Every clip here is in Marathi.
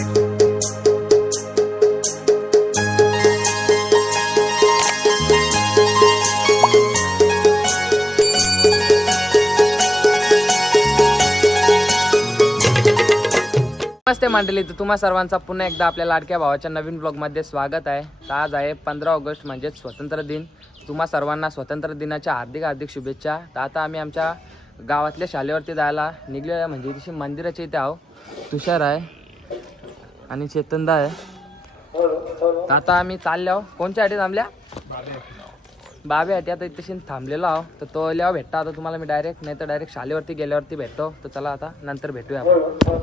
नमस्ते मंडळी तर तुम्हा सर्वांचा पुन्हा एकदा आपल्या लाडक्या भावाच्या नवीन ब्लॉगमध्ये स्वागत आहे. तर आज आहे पंधरा ऑगस्ट म्हणजेच स्वतंत्र दिन. तुम्हा सर्वांना स्वतंत्र दिनाच्या हार्दिक हार्दिक शुभेच्छा. तर आता आम्ही आमच्या गावातल्या शालेवरती जायला निघलेलो आहे. म्हणजे तशी मंदिराच्या इथे आहो. तुषार आहे. आणि चेतनदा आहे. तर आता आम्ही चाललो आहो कोणच्या आठी थांबल्या? बाबे आठी. आता इथे थांबलेलो आहो तर तो लिहाव भेटता. आता तुम्हाला मी डायरेक्ट नाही तर डायरेक्ट शालेवरती गेल्यावरती भेटतो. तर चला आता नंतर भेटूया आपण.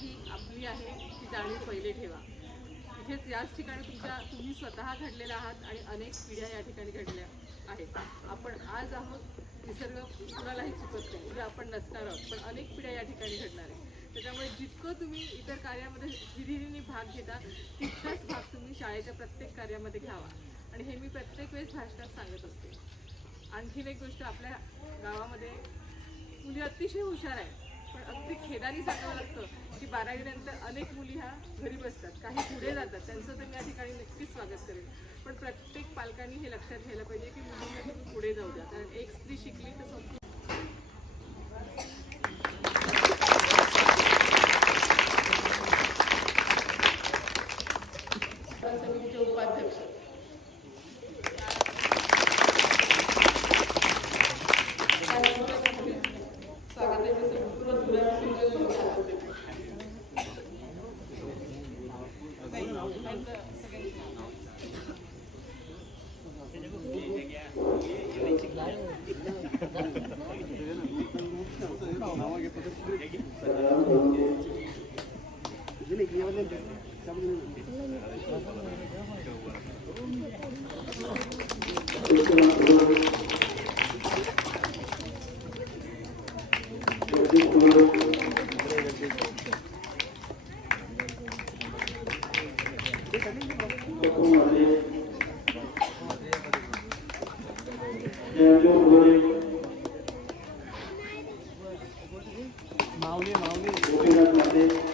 ही आपली आहे ती जाणीव पहिले ठेवा. इथेच याच ठिकाणी तुमच्या तुम्ही स्वतः घडलेला आहात आणि अनेक पिढ्या या ठिकाणी घडल्या आहेत. आपण आज आहोत निसर्ग कुणालाही चुकत नाही. उद्या आपण नसणार आहोत पण अनेक पिढ्या या ठिकाणी घडणार आहे त्याच्यामुळे जितकं तुम्ही इतर कार्यामध्ये विधीने भाग घेता तितकाच भाग तुम्ही शाळेच्या प्रत्येक कार्यामध्ये घ्यावा. आणि हे मी प्रत्येक वेळेस भाषणात सांगत असते. आणखीन एक गोष्ट आपल्या गावामध्ये मुली अतिशय हुशार आहे पण अगदी खेदानी सांगावं लागतं की बारावीनंतर अनेक मुली ह्या घरी बसतात. काही पुढे जातात. त्यांचं तर मी या ठिकाणी नक्कीच स्वागत करेन. पण प्रत्येक पालकांनी हे लक्षात घ्यायला पाहिजे की मुलींना पुढे जाऊ द्या. कारण एक स्त्री शिकली तर माउली माउली Gopinath Mahadev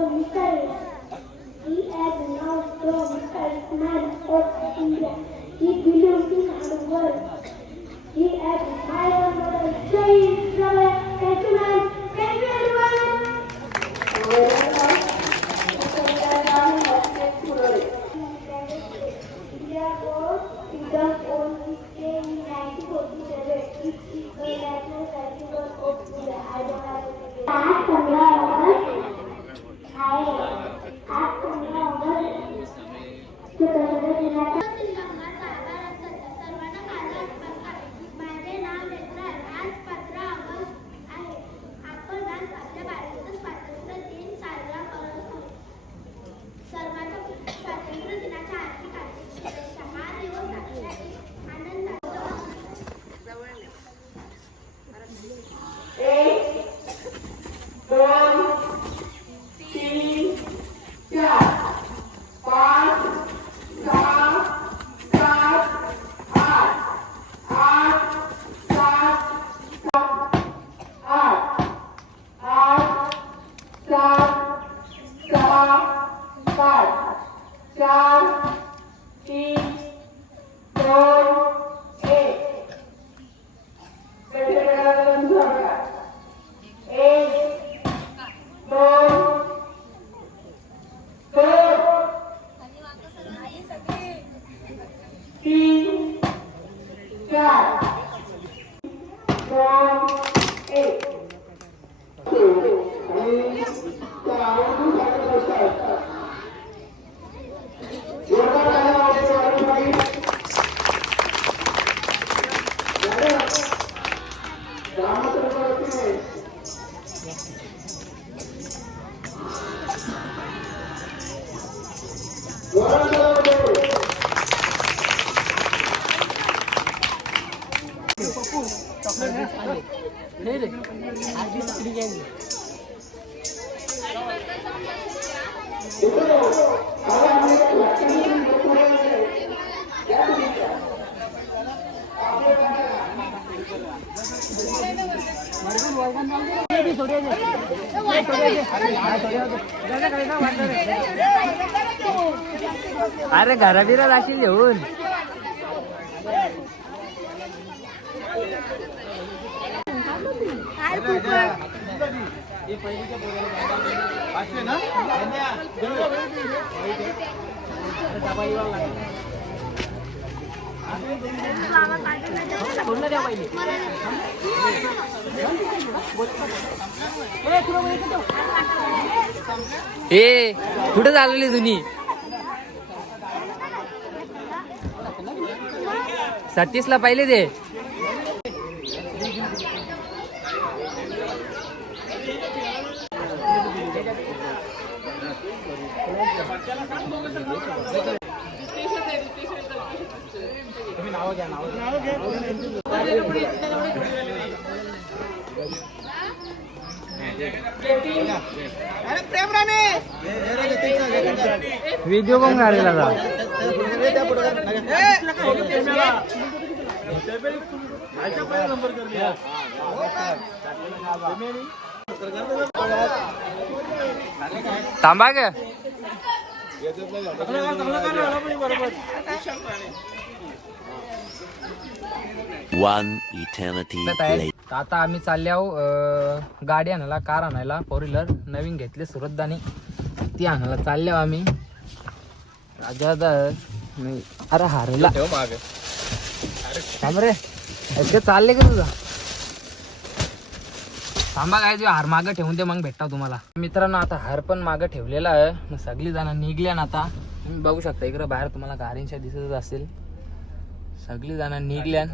missiles. He has now the missiles man of India. He belongs in our world. Sal, Chips, Sal, Yeah. अरे घराबिरा राशील घेऊन ए कुठं चालवली जुनी? सतीश ला पाहिले ते. व्हिडिओ पण काढलेला जा थांबा ग. One eternity later. तर आता आम्ही चालले आहो अं, गाडी आणायला कार आणायला फोर व्हीलर नवीन घेतली सुरतदानी. ती आणायला चालले आहो आम्ही. राजा अरे हारला. थांब रे. इतके चालले का तुझा? थांबा काय तुझ्या हार मागं ठेवून ते मग भेटता तुम्हाला. मित्रांनो आता हार पण मागं ठेवलेला आहे. मग सगळी जण निघल्या ना आता. तुम्ही बघू शकता इकडं बाहेर तुम्हाला गारींच्या दिसतच असेल. सगळी जण निघल्यान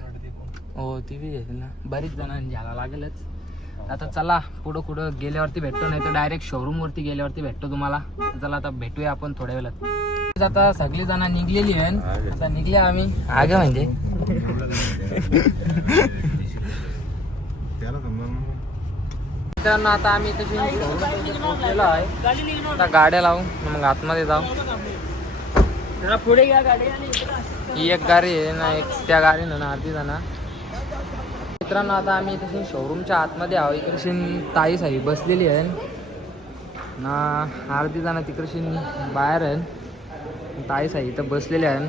हो ती बी घेतील ना. बरीच जणांनी घ्यायला लागेलच. आता चला पुढं कुठं गेल्यावरती भेटतो नाही तर डायरेक्ट शोरूम वरती गेल्यावरती भेटतो तुम्हाला. चला आता भेटूया आपण थोड्या वेळात. आता सगळी जण निघलेली आहे आता निघले आम्ही. आगे म्हणजे? मित्रांनो आता आम्ही तशी पोहोचलेलो आहे. आता गाड्या लावू मग आतमध्ये जाऊ. पुढे ही एक गाडी आहे ना एक त्या गाडीनं ना अर्धी जण मित्रांनो आता आम्ही तशी शोरूमच्या आतमध्ये आहो इकडशी ताई साई बसलेली आहे. ना अर्धी जण तिकडशी बाहेर आहे. ताई साई इथं बसलेले आहे.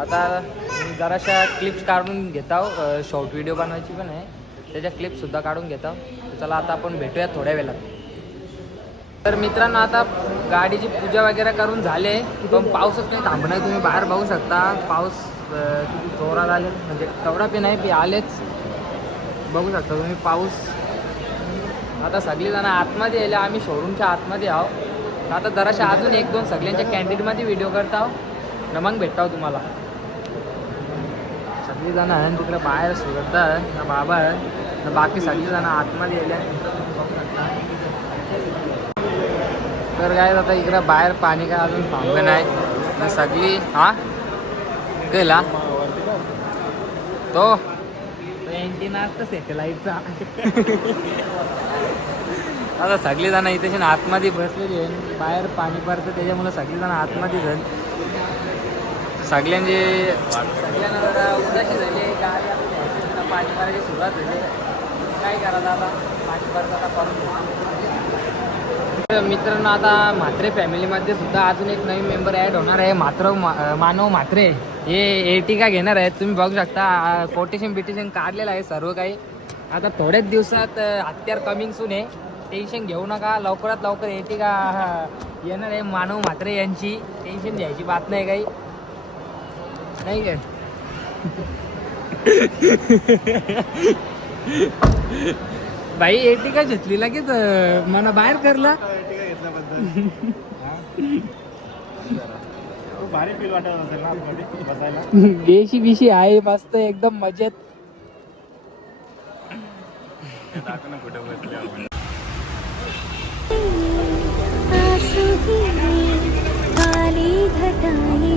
आता जराशा क्लिप्स काढून घेत आहो शॉर्ट व्हिडिओ बनवायची पण आहे. त्याच्या क्लिपसुद्धा काढून घेत. तर चला आता आपण भेटूया थोड्या वेळात. तर मित्रांनो आता गाडीची पूजा वगैरे करून झाले. पण पाऊसच नाही थांबणार तुम्ही बाहेर बघू शकता. पाऊस किती जोरात आले. म्हणजे तेवढा बी नाही बी आलेच. बघू शकता तुम्ही पाऊस. आता सगळी जण आतमध्ये यायला आम्ही शोरूमच्या आतमध्ये आहो आता जराशा अजून एक दोन सगळ्यांच्या कॅन्टीनमध्ये व्हिडिओ करत आहो न मग भेटताव तुम्हाला. सगळी जण आहे तिकडे बाहेर सुरत आहे. ना बाबा आहे. ना बाकी सगळी जण आतमध्ये शकता तर काय आता इकडं बाहेर पाणी काय अजून थांबलं नाही. ना सगळी हा? गेला. तो? सेटेलाईटचा आता सगळी जण इथे आतमध्ये बसलेली आहे. बाहेर पाणी पडतं त्याच्यामुळे सगळी जण आतमध्ये जाईल. सगळ्यांचे सगळ्यांना जरा उदाशी झाली पाणी मारायची सुरुवात झाली काय आता पाणी आता तर मित्रांनो आता म्हात्रे फॅमिलीमध्ये सुद्धा अजून एक नवीन मेंबर ॲड होणार आहे मात्र मा- मानव म्हात्रे. हे एर्टिका घेणार आहेत. तुम्ही बघू शकता कोटेशन बिटेशन काढलेलं आहे सर्व काही. आता थोड्याच दिवसात हत्यार कमिंग सून आहे. टेन्शन घेऊ नका. लवकरात लवकर एर्टिका हा, येणार आहे मानव म्हात्रे यांची. टेन्शन घ्यायची बात नाही काही. नाही काय? बाई एर्टिका घेतली? लगेच मला बाहेर करला? भारी फील वाटत असेल ना आतमध्ये बसायला. देशी बिशी आहे मस्त एकदम मजेत.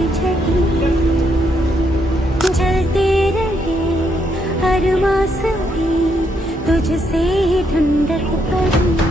छटी हर मास भी तुझसे ठंडक पड़ी।